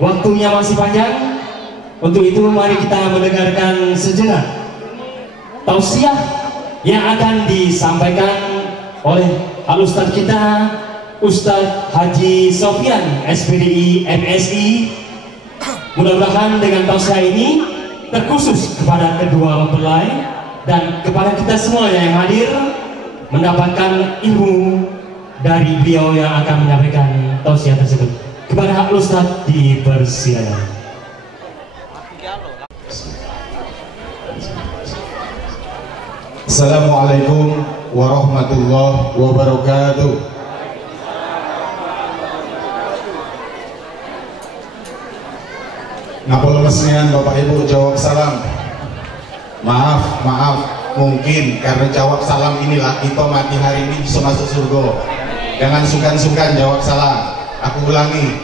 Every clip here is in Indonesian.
waktunya masih panjang. Untuk itu mari kita mendengarkan sejenak tausiah yang akan disampaikan oleh Al-Ustadz kita, Ustadz Haji Sofyan SPDI MSI. Mudah-mudahan dengan tausiah ini terkhusus kepada kedua mempelai dan kepada kita semua yang hadir mendapatkan ilmu dari beliau yang akan menyampaikan tausiah tersebut. Kepada Al-Ustadz dipersilakan. Assalamualaikum warahmatullahi wabarakatuh. Ngapul mesnian Bapak Ibu jawab salam. Maaf, mungkin karena jawab salam inilah kita mati hari ini bisa masuk surga. Jangan sungkan-sungkan jawab salam. Aku ulangi,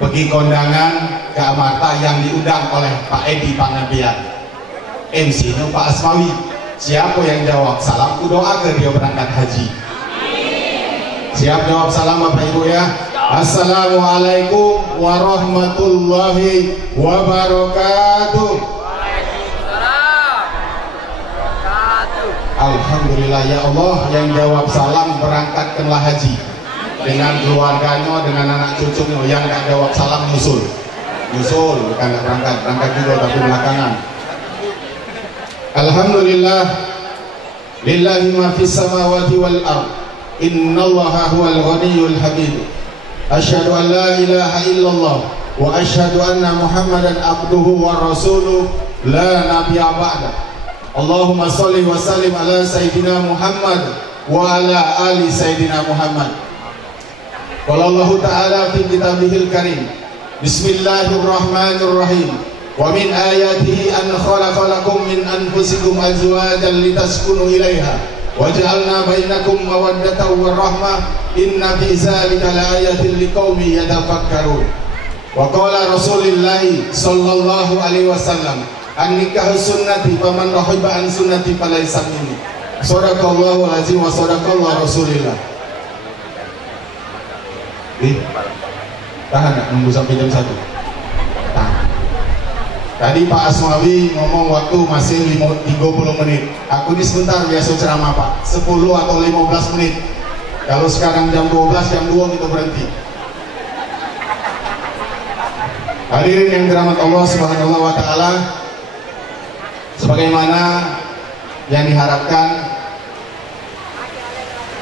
pergi kondangan ke Amarta yang diundang oleh Pak Edi Panggabean, MC-nya Pak Asmawi. Siapa yang jawab salam, aku doa ke dia berangkat haji. Siap jawab salam Bapak Ibu ya. Assalamualaikum warahmatullahi wabarakatuh. Alhamdulillah ya Allah, yang jawab salam berangkatkanlah haji dengan keluarganya, dengan anak cucunya. Yang nggak jawab salam nyusul, bukan nggak berangkat juga tapi belakangan. Alhamdulillah, lillahi ma fis samawati wal ard. Innallaha huwal ghaniyyul hamid. Asyhadu an la ilaha illallah wa asyhadu anna Muhammadan abduhu wa rasuluh la nabiyya ba'da. Allahumma shalli wa sallim ala sayyidina Muhammad wa ala ali sayyidina Muhammad. Qala Allah ta'ala fi kitabihil karim. Bismillahirrahmanirrahim. Wa min ayatihi an khalaqa lakum min anfusikum azwajan litaskunu ilaiha wa ja'alna bainakum mawaddatan wa rahmah inna fi dzalika laayatin liqaumin yatafakkarun. Wa qala Rasulullah sallallahu alaihi wasallam an-nikahu sunnati faman rahiba an sunnati falaysa minni. Shadaqallahu azim wa shadaqallahu rasulillah. Tahan nggak nunggu sampai jam 1? Tadi Pak Asmawi ngomong waktu masih 30 menit. Aku ini sebentar biasa ceramah Pak, 10 atau 15 menit. Kalau sekarang jam 12, jam 2 kita berhenti. Hadirin yang dirahmati Allah Subhanahu wa Ta'ala, sebagaimana yang diharapkan,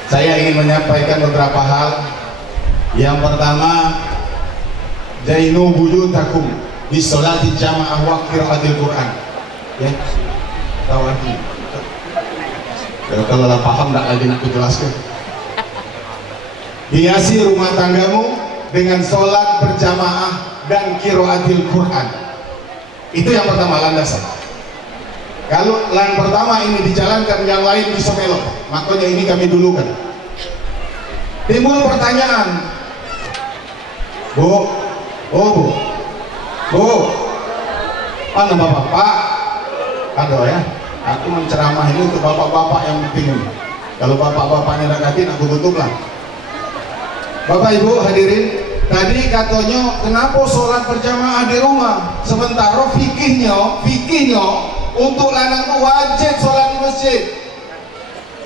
saya ingin menyampaikan beberapa hal. Yang pertama, jainu buyutakum di sholati jamaah wa qiraatil Quran. Ya, tawadi. Kalau lah paham tak lagi nak jelaskan. Hiasi rumah tanggamu dengan sholat berjamaah dan qiraatil Quran. Itu yang pertama, landasan. Kalau yang pertama ini dijalankan, yang lain bisa melok. Makanya ini kami dulukan. Timbul pertanyaan, Bu, mana bapak-bapak? Aduh ya, aku menceramah ini untuk bapak-bapak yang penting. Kalau bapak-bapaknya dekatin, aku tutup lah. Bapak Ibu hadirin, tadi katanya kenapa sholat berjamaah di rumah, sementara fikihnya untuk lanang wajib sholat di masjid.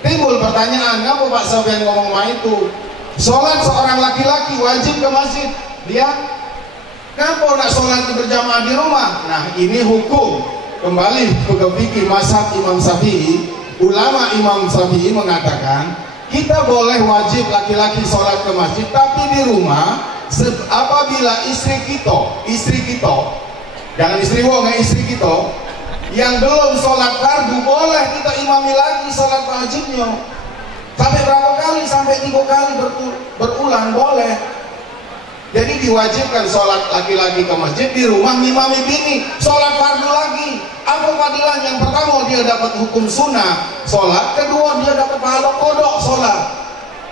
Timbul pertanyaan, kenapa Pak Sofyan ngomong itu? Sholat seorang laki-laki wajib ke masjid, dia kenapa nak sholat berjamaah di rumah? Nah ini hukum, kembali ke fikih mazhab Imam Syafi'i. Ulama Imam Syafi'i mengatakan kita boleh wajib laki-laki sholat ke masjid, tapi di rumah apabila istri kita, jangan istri wong, istri kita yang belum sholat fardu, boleh kita imami lagi sholat wajibnya. Sampai berapa kali? Sampai 3 kali berulang boleh. Jadi diwajibkan sholat laki-laki ke masjid, di rumah ngimami bini sholat fardu lagi. Apa fadilah? Yang pertama dia dapat hukum sunnah sholat, kedua dia dapat pahala kodok sholat.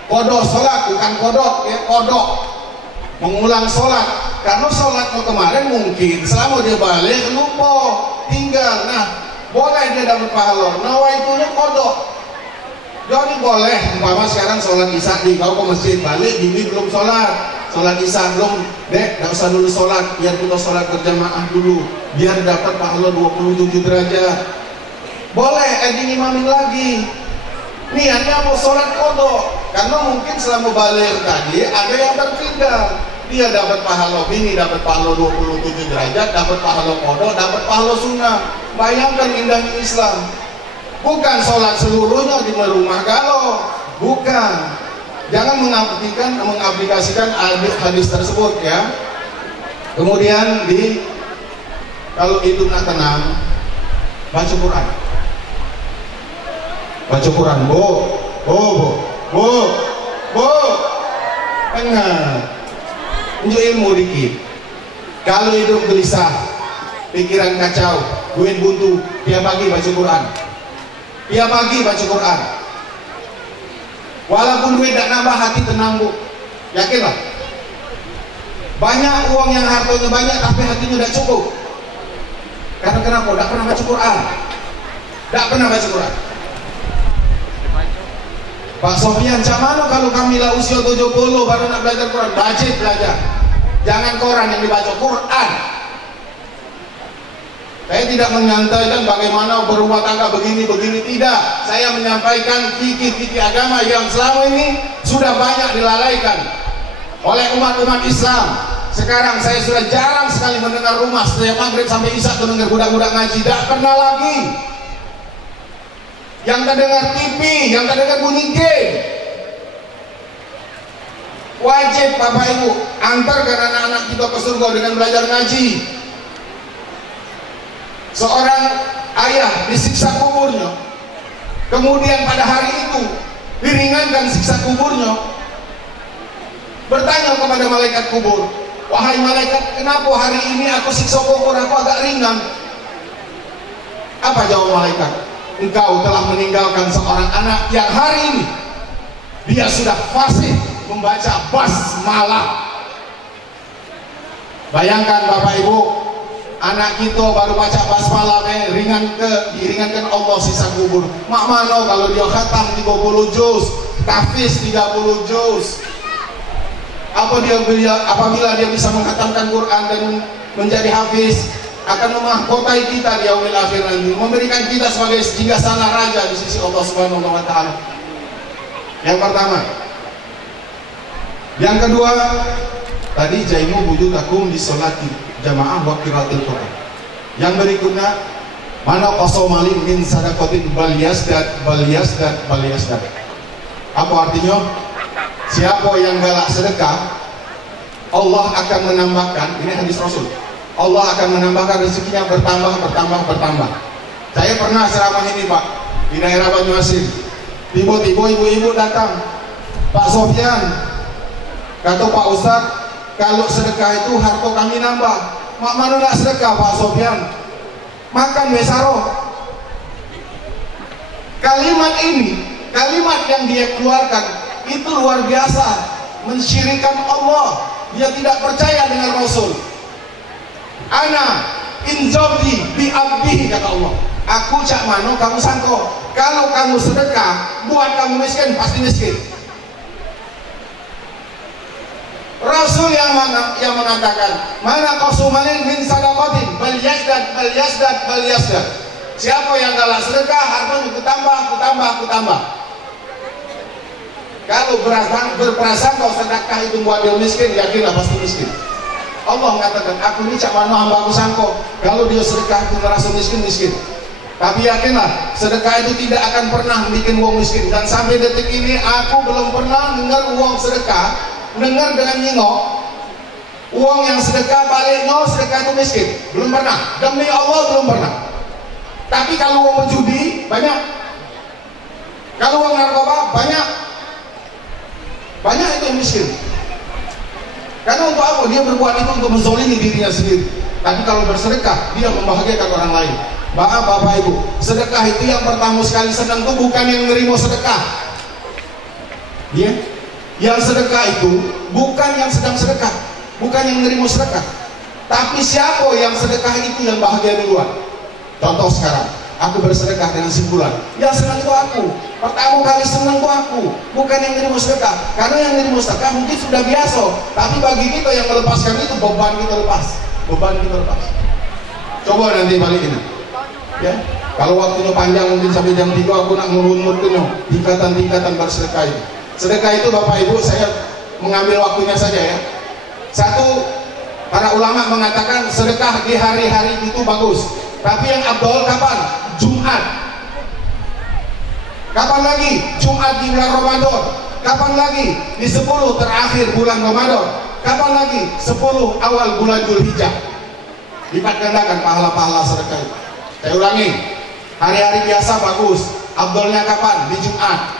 Kodok sholat bukan kodok ya, kodok mengulang sholat. Karena sholatnya kemarin mungkin selama dia balik lupa tinggal, nah boleh dia dapat pahala. Nawaitunya kodok. Jadi boleh umpama sekarang sholat isya di kau ke masjid, balik bini belum sholat, sholat isya belum, dek, nggak usah dulu sholat, biar kita sholat berjamaah dulu, biar dapat pahala 27 derajat. Boleh, imamin lagi. Niatnya mau sholat qadha, karena mungkin selama balik tadi ada yang tertinggal. Dia dapat pahala ini, dapat pahala 27 derajat, dapat pahala qadha, dapat pahala sunnah. Bayangkan indahnya Islam. Bukan sholat seluruhnya di rumah galau, bukan. Jangan mengaplikasikan hadis tersebut ya. Kemudian kalau hidup nak tenang, baca Quran. Baca Quran, bu, dengar, unjuk ilmu dikit. Kalau hidup gelisah, pikiran kacau, duit buntu, tiap pagi baca Quran. Tiap pagi baca Quran. Walaupun duit tak nambah, hati tenang bu, yakinlah. Banyak uang yang hartanya banyak, tapi hatinya tidak cukup. Karena kenapa? Tak pernah baca Quran. Tak pernah baca Quran. Pak Sofyan, macam mana kalau kami lah usia 70 baru nak belajar Quran? Wajib belajar. Jangan koran yang dibaca, Quran. Saya tidak menyantaikan bagaimana berumah tangga begini-begini, tidak. Saya menyampaikan fikih-fikih agama yang selama ini sudah banyak dilalaikan oleh umat-umat Islam. Sekarang saya sudah jarang sekali mendengar rumah setiap maghrib sampai isya mendengar budak-budak ngaji. Tidak pernah lagi. Yang terdengar TV, yang terdengar bunyi game. Wajib Bapak Ibu antarkan anak-anak kita ke surga dengan belajar ngaji. Seorang ayah disiksa kuburnya, kemudian pada hari itu diringankan siksa kuburnya, bertanya kepada malaikat kubur, wahai malaikat, kenapa hari ini aku siksa kubur aku agak ringan? Apa jawab malaikat? Engkau telah meninggalkan seorang anak yang hari ini dia sudah fasih membaca basmalah. Bayangkan Bapak Ibu, anak kita baru baca basmalah, diringankan Allah sisa kubur. Mak mano kalau dia khatam 30 juz, tahfiz 30 juz. Apabila dia bisa menghatamkan Quran dan menjadi hafiz, akan memahkotai kita di yaumil akhir nanti, memberikan kita sebagai singgasana raja di sisi Allah Subhanahu wa taala. Yang pertama. Yang kedua, tadi jaimu wujutakum di sholati jamaah wa qiraatil Quran. Yang berikutnya, mana qasomalin min sadaqatin bal yasdad. Apa artinya? Siapa yang galak sedekah, Allah akan menambahkan, ini hadis Rasul, Allah akan menambahkan rezekinya bertambah. Saya pernah ceramah ini Pak, di daerah Banyuasin. Tiba-tiba ibu-ibu datang, Pak Sofyan, kata Pak Ustadz, kalau sedekah itu harta kami nambah. Mak mana nak sedekah Pak Sofyan? Makan besaro. Kalimat ini, kalimat yang dia keluarkan itu luar biasa, mensyirikkan Allah. Dia tidak percaya dengan Rasul. Ana injabdi bi abdihi, kata Allah. Aku cak mano kamu sangko. Kalau kamu sedekah buat kamu miskin, pasti miskin. Rasul yang mengatakan, mana qasumalin min sadaqatin bal yasdad. Siapa yang galak sedekah, hartanya kutambah. Kalau berprasangka sedekah itu buat dia miskin, yakinlah pasti miskin. Allah mengatakan, aku ini cak mano hamba aku sangko, kalau dia sedekah itu merasa miskin. Tapi yakinlah, sedekah itu tidak akan pernah bikin uang miskin. Dan sampai detik ini aku belum pernah dengar uang sedekah, dengar dengan nyingok uang yang sedekah baliknya sedekah itu miskin. Belum pernah, demi Allah belum pernah. Tapi kalau uang berjudi banyak, kalau uang narkoba banyak itu yang miskin. Karena untuk apa? Dia berbuat itu untuk menzolimi dirinya sendiri. Tapi kalau bersedekah, dia membahagiakan orang lain. Bapak Ibu, sedekah itu yang pertama sekali senang itu bukan yang menerima sedekah. Ya? Yang sedekah itu bukan yang sedang sedekah, bukan yang menerima sedekah. Tapi siapa yang sedekah itu yang bahagia duluan. Contoh sekarang, aku bersedekah dengan simpulan. Yang senang itu aku. Pertama kali senang itu aku, bukan yang nerima sedekah. Karena yang nerima sedekah mungkin sudah biasa, tapi bagi kita yang melepaskan itu beban kita lepas. Beban kita lepas. Coba nanti balikin. Ya. Kalau waktunya panjang mungkin sampai jam 3 aku nak ngurun-ngurun tingkatan-tingkatan bersedekah itu. Sedekah itu Bapak Ibu saya mengambil waktunya saja ya. Satu, para ulama mengatakan sedekah di hari-hari itu bagus. Tapi yang afdol kapan? Jumat. Kapan lagi? Jumat di bulan Ramadan. Kapan lagi? Di 10 terakhir bulan Ramadan. Kapan lagi? 10 awal bulan Dzulhijjah. Lipat gandakan pahala-pahala sedekah itu. Saya ulangi. Hari-hari biasa bagus. Afdolnya kapan? Di Jumat.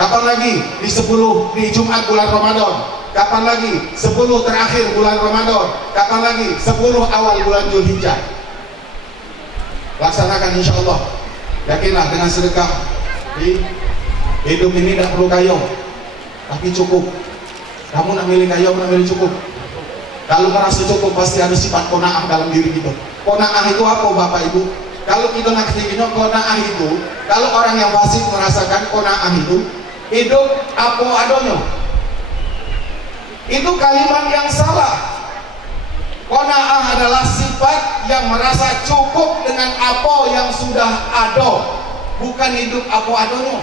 Kapan lagi? Di 10 di Jumat bulan Ramadan. Kapan lagi? 10 terakhir bulan Ramadan. Kapan lagi? 10 awal bulan Dzulhijjah. Laksanakan insya Allah. Yakinlah dengan sedekah di hidup ini tidak perlu kayo, tapi cukup. Kamu nak milih kayo, nak milih cukup. Kalau merasa cukup pasti ada sifat qanaah dalam diri kita. Qanaah itu apa Bapak Ibu? Kalau kita nak ketiga qanaah itu, kalau orang yang fasik merasakan qanaah itu, hidup apa adanya. Itu kalimat yang salah. Qanaah adalah sifat yang merasa cukup dengan apa yang sudah ada, bukan hidup apa adanya.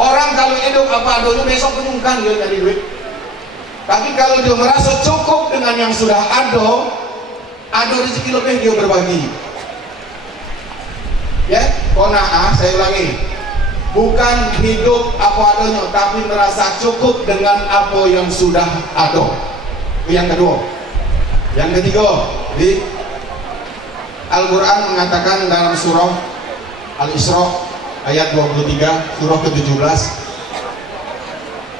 Orang kalau hidup apa adanya besok penyungkan dia nyari duit. Tapi kalau dia merasa cukup dengan yang sudah ada rezeki lebih dia berbagi. Ya, qanaah saya ulangi. Bukan hidup apa adanya, tapi merasa cukup dengan apa yang sudah ada. Yang kedua. Yang ketiga, di Al-Quran mengatakan dalam surah Al-Isra ayat 23, surah ke-17,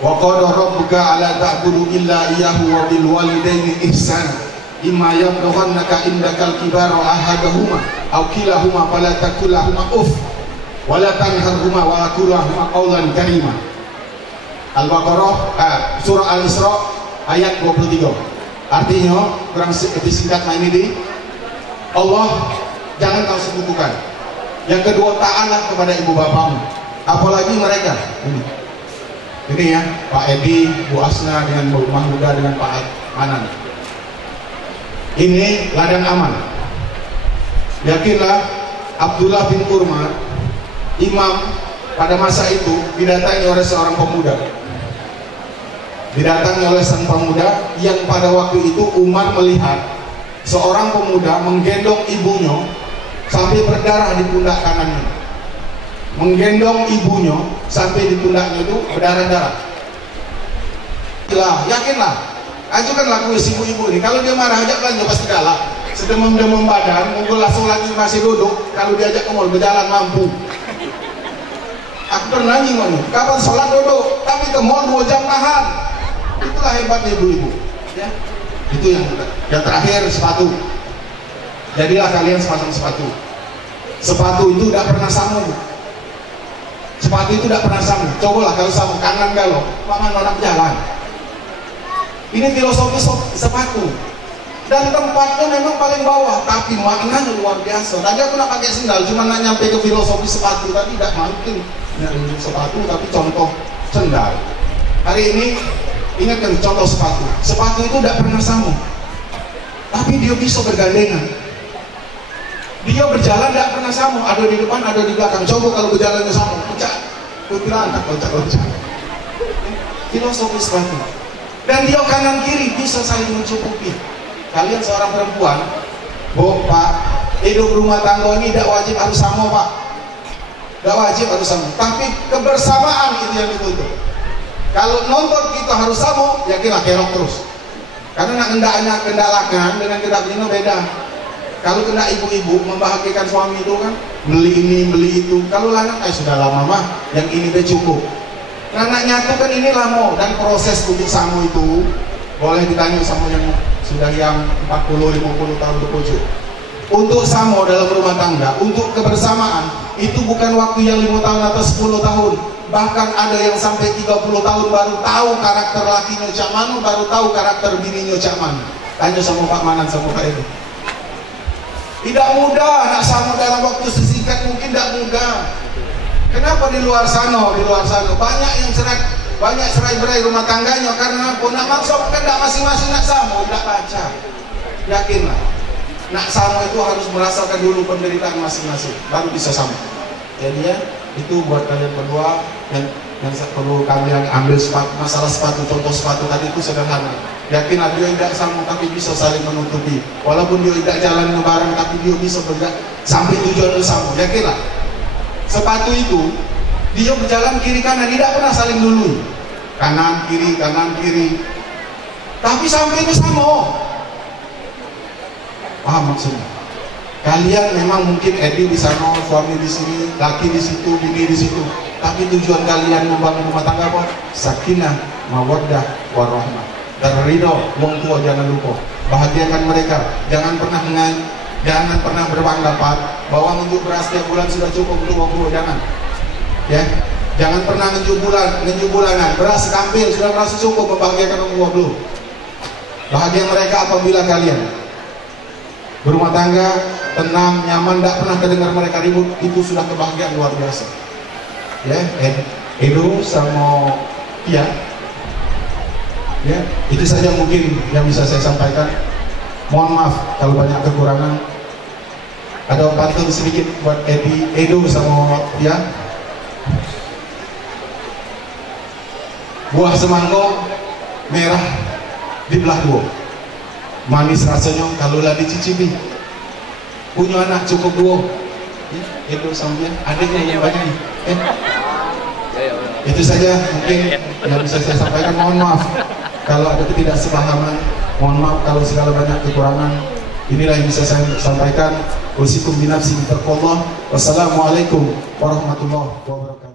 wa qala rabbuka alla ta'budu illa iyyahu wa bil walidaini ihsana imma yablughannaka indakal kibara ahaduhuma aw kilahuma fala taqul lahumā uff wa la tanharhumā wa qul lahumā qawlan karīmā. Al-Baqarah surah Al-Isra ayat 23. Artinya kurang disingkat ini di Allah jangan kau sekutukan. Yang kedua, taatlah kepada ibu bapamu, apalagi mereka ini ya, Pak Edi, Bu Asna dengan Bu Mahmuda dengan Pak Manan. Ini ladang aman. Yakinlah Abdullah bin Urmar, imam pada masa itu didatangi oleh seorang pemuda. Didatangi oleh sang pemuda yang pada waktu itu Umar melihat seorang pemuda menggendong ibunya sampai berdarah di pundak kanannya. Menggendong ibunya sampai di pundaknya itu berdarah-darah. Yakinlah, ajukanlah kuis ibu-ibu ini. Kalau dia marah ajak belanja pasti galak. Sedemam-demam badan, mungkin langsung lagi masih duduk. Kalau diajak ke mall berjalan mampu. Aku pernah nyinggung, kapan sholat duduk, tapi ke mall 2 jam tahan. Itulah hebatnya ibu-ibu ya. Itu yang terakhir, sepatu. Jadilah kalian sepasang sepatu. Sepatu itu tidak pernah sama. Sepatu itu tidak pernah sama. Cobalah kalau sama kanan galau, mama nonak jalan. Ini filosofi sepatu. Dan tempatnya memang paling bawah, tapi maknanya luar biasa. Tadi aku nak pakai sendal, cuma nak nyampe ke filosofi sepatu. Tadi tidak mungkin nyari sepatu, tapi contoh sendal. Hari ini ingatkan contoh sepatu. Sepatu itu tidak pernah sama, tapi dia bisa bergandengan. Dia berjalan tidak pernah sama. Ada di depan, ada di belakang. Coba kalau berjalannya sama, pecah. Kuntilanak, pecah. Filosofi sepatu. Dan dia kanan kiri bisa saling mencukupi. Kalian seorang perempuan, Bu, Pak, hidup rumah tangga ini tidak wajib harus sama, Pak. Tidak wajib harus sama. Tapi kebersamaan itu yang dituntut. Kalau nonton kita harus sama, yakinlah kerok terus. Karena nak kendalakan dengan kendak ini beda. Kalau kendak ibu-ibu membahagiakan suami itu kan beli ini beli itu. Kalau lanang sudah lama mah, yang ini udah cukup. Nah, nak nyatu kan ini lama dan proses untuk sama itu boleh ditanya sama yang sudah yang 40-50 tahun berpujuk. Untuk sama dalam rumah tangga, untuk kebersamaan itu bukan waktu yang 5 tahun atau 10 tahun. Bahkan ada yang sampai 30 tahun baru tahu karakter lakinya cak mana, baru tahu karakter bininya cak mana. Tanya sama Pak Manan sama Pak Edo. Tidak mudah nak sama dalam waktu sesingkat mungkin, tidak mudah. Kenapa di luar sana banyak yang cerai-berai rumah tangganya karena apa? Nak maksudkan tidak masing-masing nak sama, tidak baca. Yakinlah, nak sama itu harus merasakan dulu penderitaan masing-masing, baru bisa sama. Jadi ya, itu buat kalian berdua yang perlu kalian ambil masalah sepatu, contoh sepatu tadi itu sederhana. Yakinlah dia tidak sama tapi bisa saling menutupi. Walaupun dia tidak jalan bareng tapi dia bisa bergerak sampai tujuan bersama. Yakinlah. Sepatu itu dia berjalan kiri kanan, tidak pernah saling dului. Kanan kiri. Tapi sampai bersama. Paham maksudnya? Kalian memang mungkin Edi di sana, suami di sini, laki di situ, bini di situ. Tapi tujuan kalian membangun rumah tangga apa? Sakinah, mawaddah, warahmah. Dan ridho, wong tua jangan lupa. Bahagiakan mereka. Jangan pernah beranggapan bahwa nunjuk beras tiap bulan sudah cukup untuk wong tua, jangan. Ya, jangan pernah nunjuk bulanan. Beras kambil sudah merasa cukup membahagiakan wong tua belum. Bahagia mereka apabila kalian berumah tangga tenang, nyaman, tidak pernah terdengar mereka ribut, itu sudah kebahagiaan luar biasa. Ya, Edo sama Tia. Ya, itu saja mungkin yang bisa saya sampaikan. Mohon maaf kalau banyak kekurangan. Ada pantun sedikit buat Edo sama Tia. Buah semangka merah dibelah dua, manis rasanya kalau lah dicicipi. Punya anak cukup dua. Edo sama Tia, adiknya yang banyak nih. Itu saja mungkin yang bisa saya sampaikan. Mohon maaf kalau ada ketidaksepahaman, mohon maaf kalau segala banyak kekurangan. Inilah yang bisa saya sampaikan. Usikum binafsi taqwallah. Wassalamualaikum warahmatullahi wabarakatuh.